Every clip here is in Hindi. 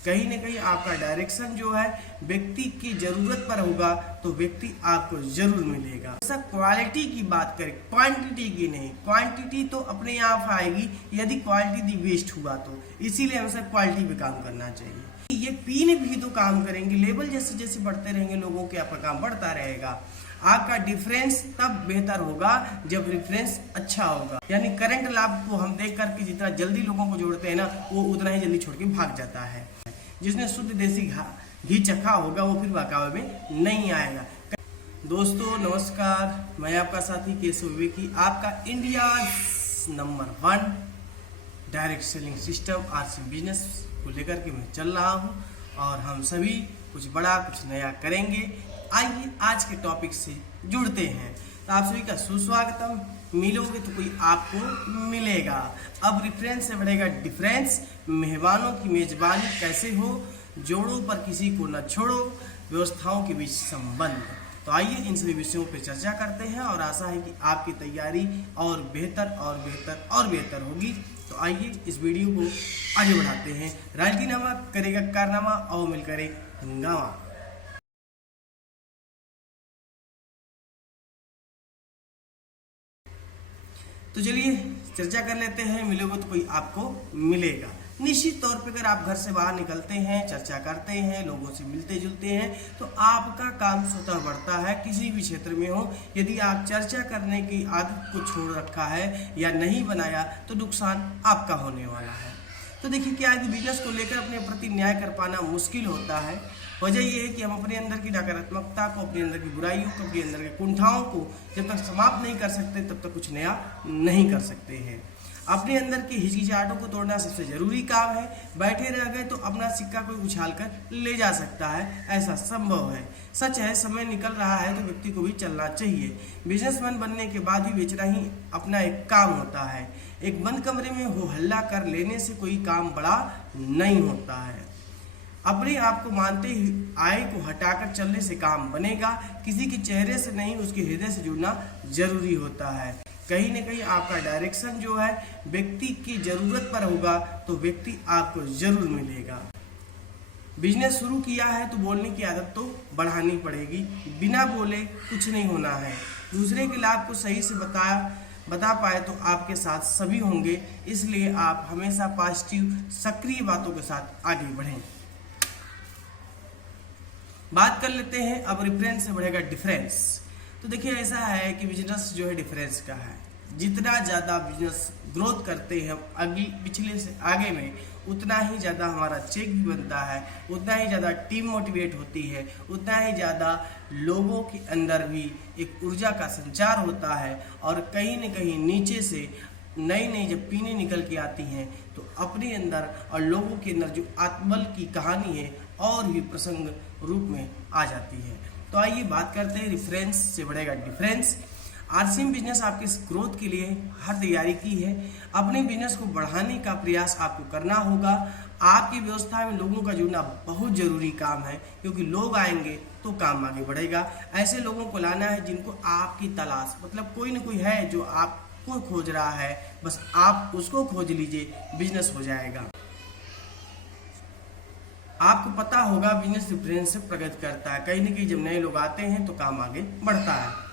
कहीं ना कहीं आपका डायरेक्शन जो है व्यक्ति की जरूरत पर होगा तो व्यक्ति आपको जरूर मिलेगा। ऐसा क्वालिटी की बात करें, क्वांटिटी की नहीं। क्वांटिटी तो अपने आप आएगी यदि क्वालिटी वेस्ट हुआ तो, इसीलिए हमेशा क्वालिटी पे काम करना चाहिए। ये पीने भी तो काम करेंगे, लेवल जैसे जैसे बढ़ते रहेंगे लोगों के आपका काम बढ़ता रहेगा। आपका डिफरेंस तब बेहतर होगा जब रेफरेंस अच्छा होगा। यानी करंट लाभ को हम देख करके जितना जल्दी लोगों को जोड़ते हैं ना, वो उतना ही जल्दी छोड़ के भाग जाता है। जिसने शुद्ध देसी घी चखा होगा वो फिर बहकावे में नहीं आएगा। दोस्तों नमस्कार, मैं आपका साथी केशव विवेकी, आपका India number 1 direct selling system RCM business को लेकर के मैं चल रहा हूँ और हम सभी कुछ बड़ा कुछ नया करेंगे। आइए आज के टॉपिक से जुड़ते हैं। तो आप सभी का सुस्वागतम। मिलोगे तो कोई आपको मिलेगा। अब रेफरेंस से बढ़ेगा डिफरेंस। मेहमानों की मेजबानी कैसे हो, जोड़ो पर किसी को न छोड़ो, व्यवस्थाओं के बीच संबंध। तो आइए इन सभी विषयों पर चर्चा करते हैं और आशा है कि आपकी तैयारी और बेहतर और बेहतर और बेहतर होगी। तो आइए इस वीडियो को आगे बढ़ाते हैं। राजनीतिनामा करेगा कारनामा और मिल करे हंगामा। तो चलिए चर्चा कर लेते हैं। मिलोगे तो कोई आपको मिलेगा। निश्चित तौर पे अगर आप घर से बाहर निकलते हैं, चर्चा करते हैं, लोगों से मिलते जुलते हैं तो आपका काम स्वतः बढ़ता है। किसी भी क्षेत्र में हो, यदि आप चर्चा करने की आदत को छोड़ रखा है या नहीं बनाया तो नुकसान आपका होने वाला है। तो देखिए क्या है कि बिजनेस को लेकर अपने प्रति न्याय कर पाना मुश्किल होता है। वजह यह है कि हम अपने अंदर की नकारात्मकता को, अपने अंदर की बुराइयों को, अपने अंदर के कुंठाओं को जब तक समाप्त नहीं कर सकते तब तक कुछ नया नहीं कर सकते हैं। अपने अंदर की हिचकिचाहटों को तोड़ना सबसे जरूरी काम है। बैठे रह गए तो अपना सिक्का कोई उछाल कर ले जा सकता है, ऐसा संभव है। सच है समय निकल रहा है तो व्यक्ति को भी चलना चाहिए। बिजनेसमैन बनने के बाद ही बेचना ही अपना एक काम होता है। एक बंद कमरे में हो हल्ला कर लेने से कोई काम बड़ा नहीं होता है। अपने आप को मानते ही आय को हटाकर चलने से काम बनेगा। किसी के चेहरे से नहीं, उसके हृदय से जुड़ना जरूरी होता है। कहीं ना कहीं आपका डायरेक्शन जो है व्यक्ति की जरूरत पर होगा तो व्यक्ति आपको जरूर मिलेगा। बिजनेस शुरू किया है तो बोलने की आदत तो बढ़ानी पड़ेगी। बिना बोले कुछ नहीं होना है। दूसरे के लाभ को सही से बता पाए तो आपके साथ सभी होंगे। इसलिए आप हमेशा पॉजिटिव सक्रिय बातों के साथ आगे बढ़ें। बात कर लेते हैं अब रेफरेंस से बढ़ेगा डिफरेंस। तो देखिए ऐसा है कि बिजनेस जो है डिफरेंस का है। जितना ज़्यादा बिजनेस ग्रोथ करते हैं पिछले से आगे में, उतना ही ज़्यादा हमारा चेक भी बनता है, उतना ही ज़्यादा टीम मोटिवेट होती है, उतना ही ज़्यादा लोगों के अंदर भी एक ऊर्जा का संचार होता है। और कहीं न कहीं नीचे से नई नई जब पीने निकल के आती हैं तो अपने अंदर और लोगों के अंदर जो आत्मबल की कहानी है और भी प्रसंग रूप में आ जाती है। तो आइए बात करते हैं रेफरेंस से बढ़ेगा डिफरेंस। आरसीएम बिजनेस आपके ग्रोथ के लिए हर तैयारी की है। अपने बिजनेस को बढ़ाने का प्रयास आपको करना होगा। आपकी व्यवस्था में लोगों का जुड़ना बहुत जरूरी काम है, क्योंकि लोग आएंगे तो काम आगे बढ़ेगा। ऐसे लोगों को लाना है जिनको आपकी तलाश, मतलब कोई ना कोई है जो आपको खोज रहा है, बस आप उसको खोज लीजिए, बिजनेस हो जाएगा। आपको पता होगा बिजनेस रेफरेंस से प्रगति करता है। कहीं ना कहीं जब नए लोग आते हैं तो काम आगे बढ़ता है।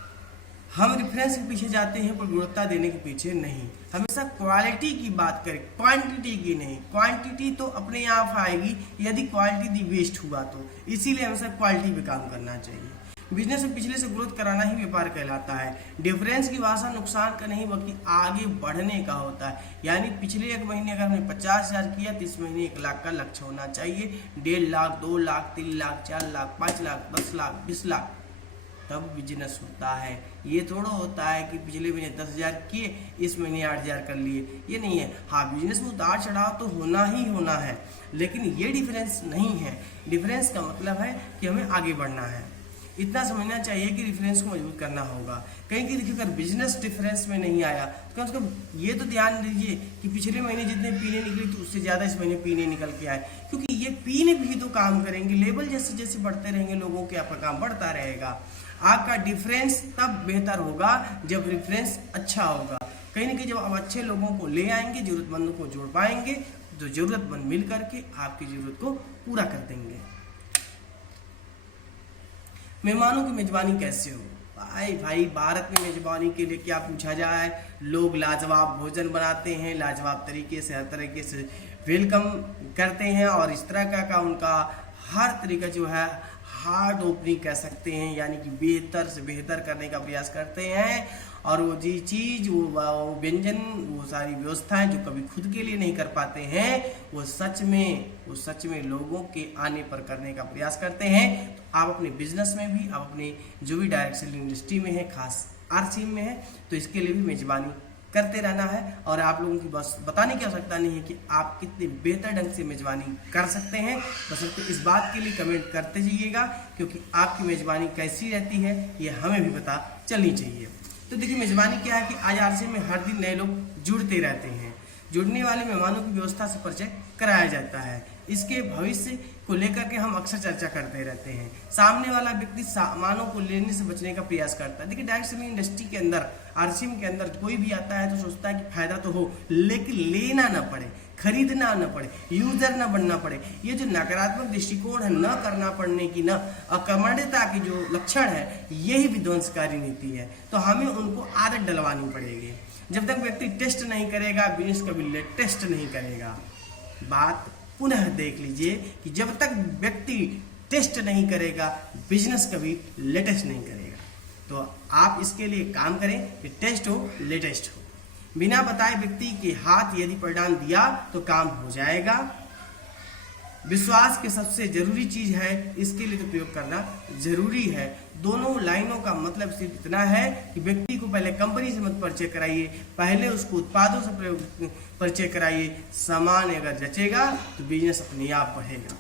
हम रेफरेंस के पीछे जाते हैं पर गुणवत्ता देने के पीछे नहीं। हमेशा क्वालिटी की बात करें, क्वांटिटी की नहीं। क्वांटिटी तो अपने आप आएगी यदि क्वालिटी वेस्ट हुआ तो, इसीलिए हमेशा क्वालिटी पे काम करना चाहिए। बिजनेस में पिछले से ग्रोथ कराना ही व्यापार कहलाता है। डिफरेंस की भाषा नुकसान का नहीं बल्कि आगे बढ़ने का होता है। यानी पिछले एक महीने अगर हमने 50,000 किया तो इस महीने 1 लाख का लक्ष्य होना चाहिए। 1.5 लाख, 2 लाख, 3 लाख, 4 लाख, 5 लाख, 10 लाख, 20 लाख, तब बिजनेस होता है। ये थोड़ा होता है कि पिछले महीने 10,000 किए, इस महीने 8,000 कर लिए, ये नहीं है। हाँ, बिजनेस में उतार चढ़ाव तो होना ही होना है, लेकिन ये डिफरेंस नहीं है। डिफरेंस का मतलब है कि हमें आगे बढ़ना है। इतना समझना चाहिए कि रेफरेंस को मजबूत करना होगा। कहीं कि देखिए अगर बिजनेस डिफरेंस में नहीं आया तो कम से कम ये तो ध्यान दीजिए कि पिछले महीने जितने पीने निकली तो उससे ज़्यादा इस महीने पीने निकल के आए, क्योंकि ये पीने भी तो काम करेंगे। लेवल जैसे जैसे बढ़ते रहेंगे लोगों के आपका काम बढ़ता रहेगा। आपका डिफरेंस तब बेहतर होगा जब रेफरेंस अच्छा होगा। कहीं ना कहीं जब आप अच्छे लोगों को ले आएंगे, जरूरतमंदों को जोड़ पाएंगे, जो जरूरतमंद मिल करके आपकी जरूरत को पूरा कर देंगे। मेहमानों की मेजबानी कैसे हो? भाई भारत में मेजबानी के लिए क्या पूछा जाए, लोग लाजवाब भोजन बनाते हैं, लाजवाब तरीके से हर तरीके से वेलकम करते हैं और इस तरह का उनका हर तरीका जो है हार्ड ओपनिंग कह सकते हैं, यानी कि बेहतर से बेहतर करने का प्रयास करते हैं। और वो जी चीज़ वो व्यंजन वो सारी व्यवस्थाएं जो कभी खुद के लिए नहीं कर पाते हैं वो सच में लोगों के आने पर करने का प्रयास करते हैं। तो आप अपने बिजनेस में भी, आप अपने जो भी डायरेक्ट सेलिंग इंडस्ट्री में है, खास आरसीएम में है, तो इसके लिए भी मेजबानी करते रहना है। और आप लोगों की बस बताने की आवश्यकता नहीं है कि आप कितने बेहतर ढंग से मेजबानी कर सकते हैं, बस इस बात के लिए कमेंट करते जाइएगा, क्योंकि आपकी मेजबानी कैसी रहती है ये हमें भी पता चलनी चाहिए। तो देखिए मेजबानी क्या है कि आज आरसीएम में हर दिन नए लोग जुड़ते रहते हैं। जुड़ने वाले मेहमानों की व्यवस्था से परिचय कराया जाता है। इसके भविष्य को लेकर के हम अक्सर चर्चा करते रहते हैं। सामने वाला व्यक्ति सामानों को लेने से बचने का प्रयास करता है। देखिए डायरेक्ट सेलिंग इंडस्ट्री के अंदर, आरसीएम के अंदर कोई भी आता है तो सोचता है कि फायदा तो हो, लेकिन लेना ना पड़े, खरीदना न पड़े, यूजर न बनना पड़े। ये जो नकारात्मक दृष्टिकोण है, न करना पड़ने की, न अकर्मण्यता की जो लक्षण है, यही विध्वंसकारी नीति है। तो हमें उनको आदत डलवानी पड़ेगी। जब तक व्यक्ति टेस्ट नहीं करेगा, बिजनेस कभी टेस्ट नहीं करेगा। बात पुनः देख लीजिए कि जब तक व्यक्ति टेस्ट नहीं करेगा, बिजनेस कभी लेटेस्ट नहीं करेगा। तो आप इसके लिए काम करें कि टेस्ट हो, लेटेस्ट हो। बिना बताए व्यक्ति के हाथ यदि परिणाम दिया तो काम हो जाएगा। विश्वास की सबसे जरूरी चीज है, इसके लिए तो प्रयोग करना जरूरी है। दोनों लाइनों का मतलब सिर्फ इतना है कि व्यक्ति को पहले कंपनी से मत परिचय कराइए, पहले उसको उत्पादों से परिचय कराइए। सामान अगर जचेगा तो बिजनेस अपने आप बढ़ेगा।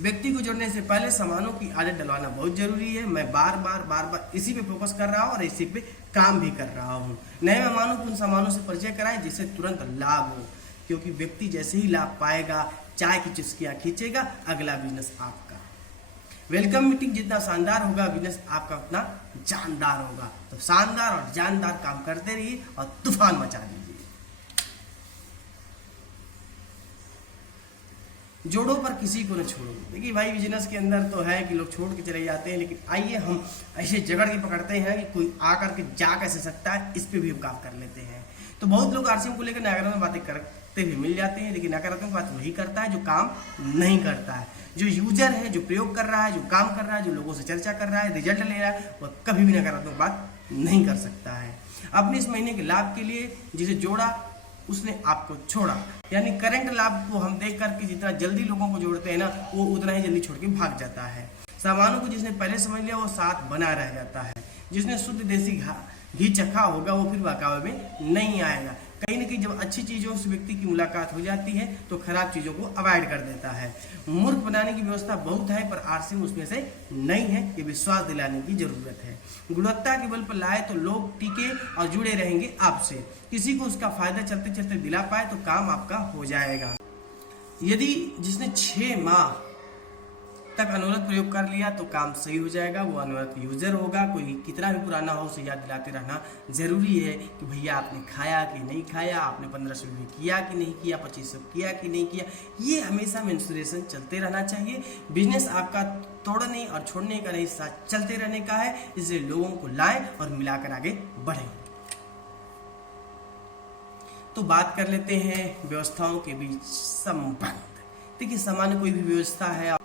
व्यक्ति को जोड़ने से पहले सामानों की आदत डलवाना बहुत जरूरी है। मैं बार बार इसी पे फोकस कर रहा हूँ और इसी पे काम भी कर रहा हूँ। नए मेहमानों को उन सामानों से परिचय कराएं जिससे तुरंत लाभ हो, क्योंकि व्यक्ति जैसे ही लाभ पाएगा, चाय की चुस्कियां खींचेगा, अगला बिजनेस आपका। वेलकम मीटिंग जितना शानदार होगा, बिजनेस आपका उतना जानदार होगा। तो शानदार और जानदार काम करते रहिए और तूफान मचा दीजिए। जोड़ो पर किसी को न छोड़ो। देखिए भाई बिजनेस के अंदर तो है कि लोग छोड़ के चले जाते हैं, लेकिन आइए हम ऐसे जगड़ के पकड़ते हैं कि कोई आकर के जा कैसे सकता है, इस पे भी हम काम कर लेते हैं। तो बहुत लोग आरसीएम को लेकर नकारात्मक बातें करते हुए मिल जाते हैं, लेकिन नकारात्मक बात वही करता है जो काम नहीं करता है। जो यूजर है, जो प्रयोग कर रहा है, जो काम कर रहा है, जो लोगों से चर्चा कर रहा है, रिजल्ट ले रहा है, वह कभी भी नकारात्मक बात नहीं कर सकता है। अपने इस महीने के लाभ के लिए जिसे जोड़ा उसने आपको छोड़ा, यानी करंट लाभ को हम देख करके जितना जल्दी लोगों को जोड़ते हैं ना, वो उतना ही जल्दी छोड़ के भाग जाता है। सामानों को जिसने पहले समझ लिया वो साथ बना रह जाता है। जिसने शुद्ध देसी घी चखा होगा वो फिर बहकावे में नहीं आएगा। कहीं ना कहीं जब अच्छी चीजों से व्यक्ति की मुलाकात हो जाती है तो खराब चीजों को अवॉइड कर देता है। मूर्ख बनाने की व्यवस्था बहुत है, पर आरसीएम उसमें से नहीं है। ये विश्वास दिलाने की जरूरत है। गुणवत्ता के बल पर लाए तो लोग टिके और जुड़े रहेंगे आपसे। किसी को उसका फायदा चलते चलते दिला पाए तो काम आपका हो जाएगा। यदि जिसने 6 माह तक अनवरत प्रयोग कर लिया तो काम सही हो जाएगा, वो अनवरत यूजर होगा। कोई कितना भी पुराना हो उसे याद दिलाते रहना जरूरी है कि भैया आपने खाया कि नहीं खाया, आपने 1500 में किया कि नहीं किया, 2500 किया कि नहीं किया। ये हमेशा मेंसुरेशन चलते रहना चाहिए। बिजनेस आपका तोड़ने और छोड़ने का नहीं, साथ चलते रहने का है। इसलिए लोगों को लाएं और मिलाकर आगे बढ़ें। तो बात कर लेते हैं व्यवस्थाओं के बीच संबंध। देखिए सामान्य कोई भी व्यवस्था है,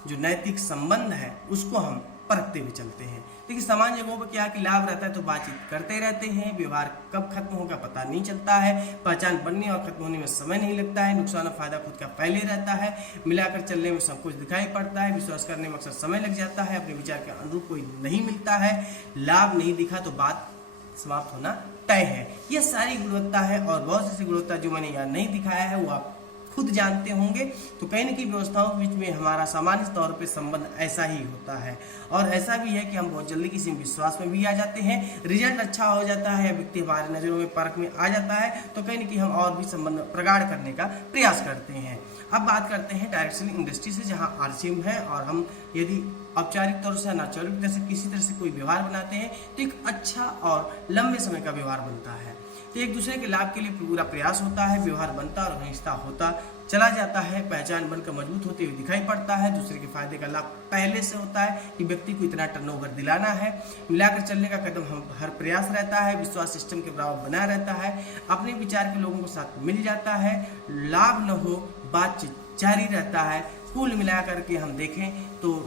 जो नैतिक संबंध है उसको हम परखते हुए चलते हैं। देखिए सामान्य जगहों पर क्या कि लाभ रहता है तो बातचीत करते रहते हैं। व्यवहार कब खत्म होगा पता नहीं चलता है। पहचान बनने और खत्म होने में समय नहीं लगता है। नुकसान और फायदा खुद का पहले रहता है। मिलाकर चलने में सब कुछ दिखाई पड़ता है। विश्वास करने में अक्सर समय लग जाता है। अपने विचार के अनुरूप कोई नहीं मिलता है। लाभ नहीं दिखा तो बात समाप्त होना तय है। यह सारी गुणवत्ता है और बहुत सी गुणवत्ता जो मैंने यहाँ नहीं दिखाया है वो आप खुद जानते होंगे। तो कहीं न कहीं व्यवस्थाओं के बीच में हमारा सामान्य तौर पे संबंध ऐसा ही होता है। और ऐसा भी है कि हम बहुत जल्दी किसी विश्वास में भी आ जाते हैं। रिजल्ट अच्छा हो जाता है, व्यक्ति हमारे नजरों में परख में आ जाता है, तो कहीं न कहीं हम और भी संबंध प्रगाढ़ करने का प्रयास करते हैं। अब बात करते हैं डायरेक्ट सेलिंग इंडस्ट्री से, जहाँ आरसीएम है और हम यदि औपचारिक तौर से अनौपचारिक तरह से किसी तरह से कोई व्यवहार बनाते हैं तो एक अच्छा और लंबे समय का व्यवहार बनता है। तो एक दूसरे के लाभ के लिए पूरा प्रयास होता है, व्यवहार बनता और घनिष्ठता होता चला जाता है, पहचान बनकर मजबूत होते हुए दिखाई पड़ता है। दूसरे के फायदे का लाभ पहले से होता है कि व्यक्ति को इतना टर्नओवर दिलाना है। मिलाकर चलने का कदम हम हर प्रयास रहता है, विश्वास सिस्टम के बराबर बना रहता है, अपने विचार के लोगों के साथ मिल जाता है, लाभ न हो बातचीत जारी रहता है। कुल मिलाकर के हम देखें तो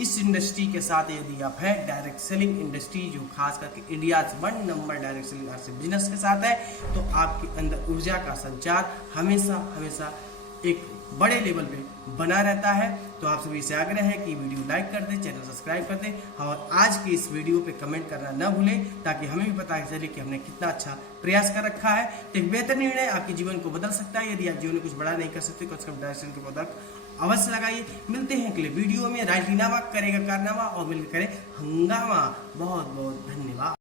इस इंडस्ट्री के साथ यदि आप है डायरेक्ट सेलिंग इंडस्ट्री, जो खास करके India 1 number direct selling business के साथ है, तो आपके अंदर ऊर्जा का संचार हमेशा एक बड़े लेवल पे बना रहता है। तो आप सभी से आग्रह है कि वीडियो लाइक कर दें, चैनल सब्सक्राइब कर दें और आज के इस वीडियो पे कमेंट करना न भूलें, ताकि हमें भी पता चले कि हमने कितना अच्छा प्रयास कर रखा है। तो एक बेहतर निर्णय आपके जीवन को बदल सकता है। यदि आप जीवन में कुछ बड़ा नहीं कर सकते तो उसका डायरेक्शन के प्रोडक्ट अवश्य लगाइए। मिलते हैं अगले वीडियो में। राजनीनामा करेगा कारनामा और मिलकर करे हंगामा। बहुत बहुत धन्यवाद।